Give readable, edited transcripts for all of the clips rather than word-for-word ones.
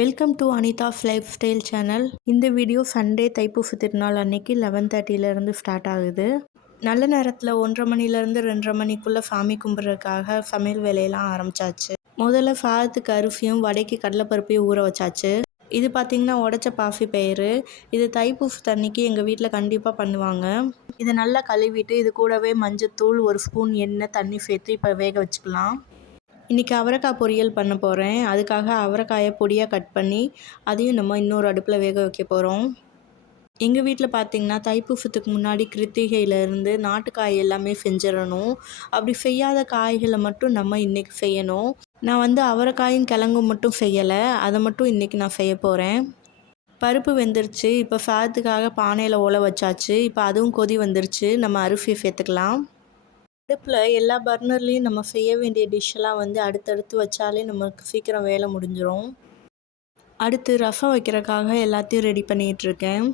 Welcome to Anitha's life style channel. இந்த video Sunday தைப்பூச திருநாள் அன்னைக்கு 11:30 ஸ்டார்ட் ஆகுது. நல்ல நேரத்தில் 1:30 மணிலேருந்து 2:30 மணிக்குள்ளே சாமி கும்பிட்றதுக்காக சமையல் வேலையெல்லாம் ஆரம்பித்தாச்சு. முதல்ல சாதத்துக்கு அரிசியும் வடைக்கு கடலைப்பருப்பையும் ஊற வச்சாச்சு. இது பார்த்திங்கன்னா உடச்ச பாசி பயிறு. இது தைப்பூசத்தன்னைக்கு எங்கள் வீட்டில் கண்டிப்பாக பண்ணுவாங்க. இதை நல்லா கழுவிட்டு இது கூடவே மஞ்சத்தூள், 1 ஸ்பூன் எண்ணெய், தண்ணி சேர்த்து இப்போ வேக வச்சுக்கலாம். இன்றைக்கி அவரைக்காய் பொரியல் பண்ண போகிறேன். அதுக்காக அவரைக்காயை பொடியாக கட் பண்ணி அதையும் நம்ம இன்னொரு அடுப்பில் வேக வைக்க போகிறோம். எங்கள் வீட்டில் பார்த்திங்கன்னா தைப்பூசத்துக்கு முன்னாடி கிருத்திகையிலேருந்து நாட்டுக்காய் எல்லாமே செஞ்சிடணும். அப்படி செய்யாத காய்களை மட்டும் நம்ம இன்றைக்கி செய்யணும். நான் அவரைக்காயும் கிழங்கும் மட்டும் செய்யலை, அதை மட்டும் இன்றைக்கி நான் செய்ய போகிறேன். பருப்பு வெந்துருச்சு. இப்போ சாதத்துக்காக பானையில் ஊற வச்சாச்சு. இப்போ அதுவும் கொதி வந்துருச்சு. நம்ம அரிசியை சேர்த்துக்கலாம். அடுப்பில் எல்லா பர்னர்லேயும் நம்ம செய்ய வேண்டிய டிஷ்ஷெல்லாம் அடுத்தடுத்து வச்சாலே நமக்கு சீக்கிரம் வேலை முடிஞ்சிடும். அடுத்து ரசம் வைக்கிறதுக்காக எல்லாத்தையும் ரெடி பண்ணிகிட்ருக்கேன்.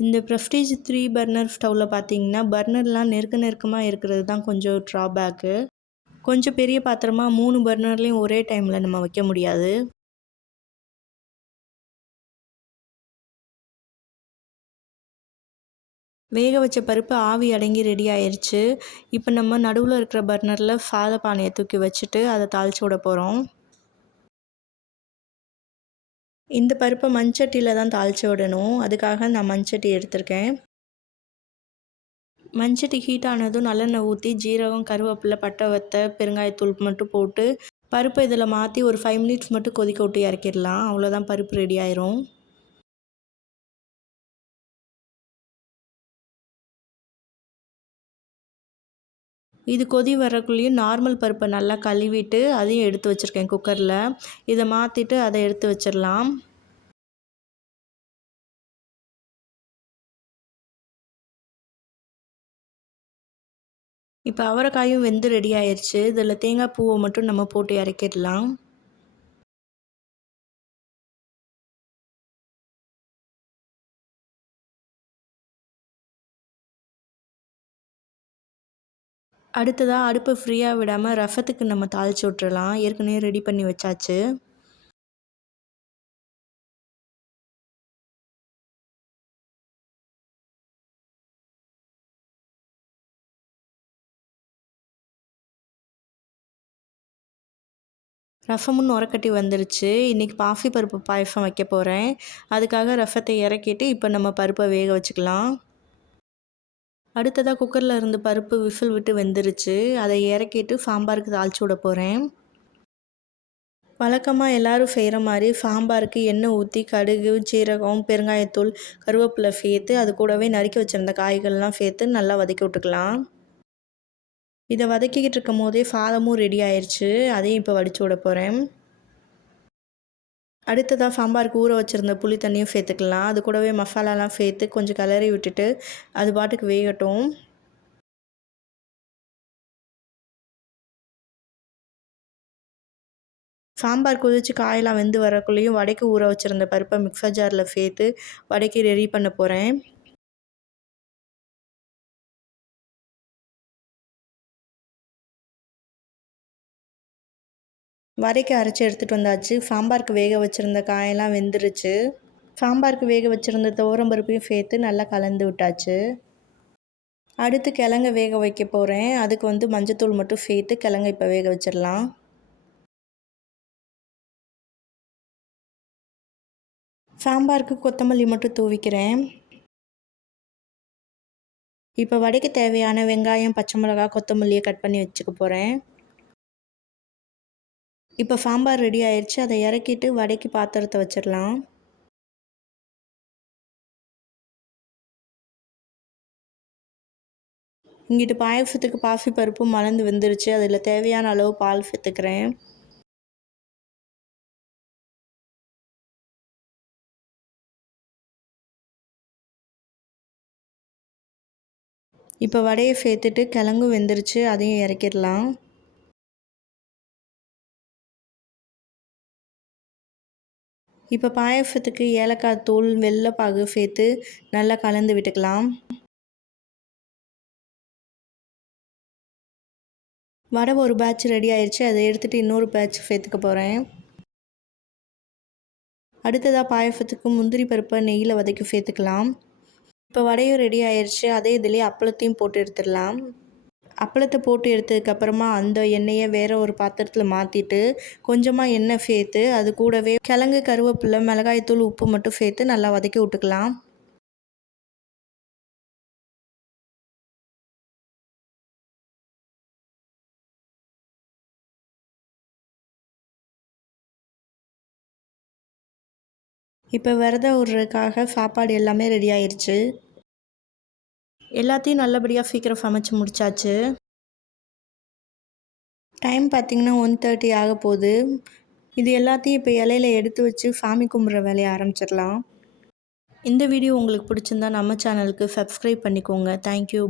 இந்த ப்ரெஸ்டீஜ் 3 பர்னர் ஸ்டவ்வில் பார்த்திங்கன்னா பர்னர்லாம் நெருக்கமாக இருக்கிறது தான் கொஞ்சம் ட்ராபேக்கு. கொஞ்சம் பெரிய பாத்திரமாக 3 பர்னர்லேயும் ஒரே டைமில் நம்ம வைக்க முடியாது. வேக வச்ச பருப்பு ஆவி அடங்கி ரெடி ஆயிடுச்சு. இப்போ நம்ம நடுவில் இருக்கிற பர்னரில் சாத பானையை தூக்கி வச்சுட்டு அதை தாளித்து விட போகிறோம். இந்த பருப்பை மண்சட்டியில் தான் தாளித்து விடணும். அதுக்காக நான் மண்சட்டி எடுத்திருக்கேன். மண்சட்டி ஹீட் ஆனதும் நல்லெண்ணெய் ஊற்றி ஜீரகம், கருவேப்பிலை, பட்டை வத்தை, பெருங்காயத்தூள் மட்டும் போட்டு பருப்பை இதில் மாற்றி ஒரு 5 மினிட்ஸ் மட்டும் கொதிக்க விட்டு இறக்கிடலாம். அவ்வளோதான், பருப்பு ரெடி ஆயிரும். இது கொதி வரக்குள்ளேயும் நார்மல் பருப்பை நல்லா கழுவிட்டு அதையும் எடுத்து வச்சுருக்கேன் குக்கரில். இதை மாற்றிட்டு அதை எடுத்து வச்சிடலாம். இப்போ அவரைக்காயும் வெந்து ரெடி ஆயிடுச்சு. இதில் தேங்காய் பூவை மட்டும் நம்ம போட்டு இறக்கிடலாம். அடுத்ததாக அடுப்பை ஃப்ரீயாக விடாமல் ரசத்துக்கு நம்ம தாளித்து விட்டுறலாம். ஏற்கனவே ரெடி பண்ணி வச்சாச்சு. ரசமும் நுரக்கட்டி வந்துருச்சு. இன்றைக்கி பாசிப்பருப்பு பாயசம் வைக்க போகிறேன். அதுக்காக ரசத்தை இறக்கிட்டு இப்போ நம்ம பருப்பை வேக வச்சுக்கலாம். அடுத்ததாக குக்கரில் இருந்து பருப்பு விசில் விட்டு வெந்துருச்சு. அதை இறக்கிட்டு சாம்பாருக்கு தாளித்து விட போகிறேன். வழக்கமாக எல்லோரும் செய்கிற மாதிரி சாம்பாருக்கு எண்ணெய் ஊற்றி கடுகு, சீரகம், பெருங்காயத்தூள், கருவேப்பிலை சேர்த்து அது கூடவே நறுக்கி வச்சுருந்த காய்கள்லாம் சேர்த்து நல்லா வதக்கி விட்டுக்கலாம். இதை வதக்கிக்கிட்டு இருக்கும் போதே சாதமும் ரெடி ஆயிடுச்சு. அதையும் இப்போ வடித்து விட போகிறேன். அடுத்ததாக சாம்பாருக்கு ஊற வச்சுருந்த புளி தண்ணியும் சேர்த்துக்கலாம். அது கூடவே மசாலாலாம் சேர்த்து கொஞ்சம் கிளறி விட்டுட்டு அது பாட்டுக்கு வேகட்டும். சாம்பார் கொதித்து காயெல்லாம் வெந்து வரக்குள்ளேயும் வடைக்கு ஊற வச்சுருந்த பருப்பை மிக்சர் ஜாரில் சேர்த்து வடைக்கு ரெடி பண்ண போகிறேன். வடைக்கு அரைச்சி எடுத்துகிட்டு வந்தாச்சு. சாம்பாருக்கு வேக வச்சுருந்த காயெல்லாம் வெந்துருச்சு. சாம்பாருக்கு வேக வச்சுருந்த துவரம் பருப்பையும் சேர்த்து நல்லா கலந்து விட்டாச்சு. அடுத்து கிழங்க வேக வைக்க போகிறேன். அதுக்கு மஞ்சத்தூள் மட்டும் சேர்த்து கிழங்க இப்போ வேக வச்சிடலாம். சாம்பாருக்கு கொத்தமல்லி மட்டும் தூவிக்கிறேன். இப்போ வடைக்கு தேவையான வெங்காயம், பச்சை மிளகாய், கொத்தமல்லியை கட் பண்ணி வச்சுக்க போகிறேன். இப்போ சாம்பார் ரெடி ஆயிடுச்சு. அதை இறக்கிட்டு வடைக்கு பாத்திரத்தை வச்சிடலாம். இங்கிட்டு பாயசத்துக்கு பாசிப்பருப்பும் மலர்ந்து வெந்துருச்சு. அதில் தேவையான அளவு பால் சேர்த்துக்கிறேன். இப்போ வடையை சேர்த்துட்டு கிழங்கும் வெந்துருச்சு. அதையும் இறக்கிடலாம். இப்போ பாயசத்துக்கு ஏலக்காய் தூள், வெல்லைப்பாகு சேர்த்து நல்லா கலந்து விட்டுக்கலாம். வடை ஒரு பேட்ச் ரெடி ஆயிடுச்சு. அதை எடுத்துகிட்டு இன்னொரு பேட்ச் சேர்த்துக்க போகிறேன். அடுத்ததாக பாயசத்துக்கு முந்திரி பருப்பை நெய்யில் வதக்கி சேர்த்துக்கலாம். இப்போ வடையும் ரெடி ஆயிடுச்சு. அதே இதிலே அப்பளத்தையும் போட்டு எடுத்துடலாம். அப்பளத்தை போட்டு எடுத்ததுக்கப்புறமா அந்த எண்ணெயை வேறு ஒரு பாத்திரத்தில் மாற்றிட்டு கொஞ்சமாக எண்ணெய் சேர்த்து அது கூடவே கிழங்கு, கருவேப்பிலை, மிளகாய்த்தூள், உப்பு மட்டும் சேர்த்து நல்லா வதக்கி விட்டுக்கலாம். இப்போ விரதம் விடுறதுக்காக சாப்பாடு எல்லாமே ரெடி ஆயிடுச்சு. எல்லாத்தையும் நல்லபடியாக சீக்கிரம் சமைச்சு முடிச்சாச்சு. டைம் பார்த்திங்கன்னா 1:30 ஆக போகுது. இது எல்லாத்தையும் இப்போ இலையில எடுத்து வச்சு சாமி கும்பிட்ற வேலையை ஆரம்பிச்சிடலாம். இந்த வீடியோ உங்களுக்கு பிடிச்சிருந்தா நம்ம சேனலுக்கு சப்ஸ்கிரைப் பண்ணிக்கோங்க. தேங்க்யூ.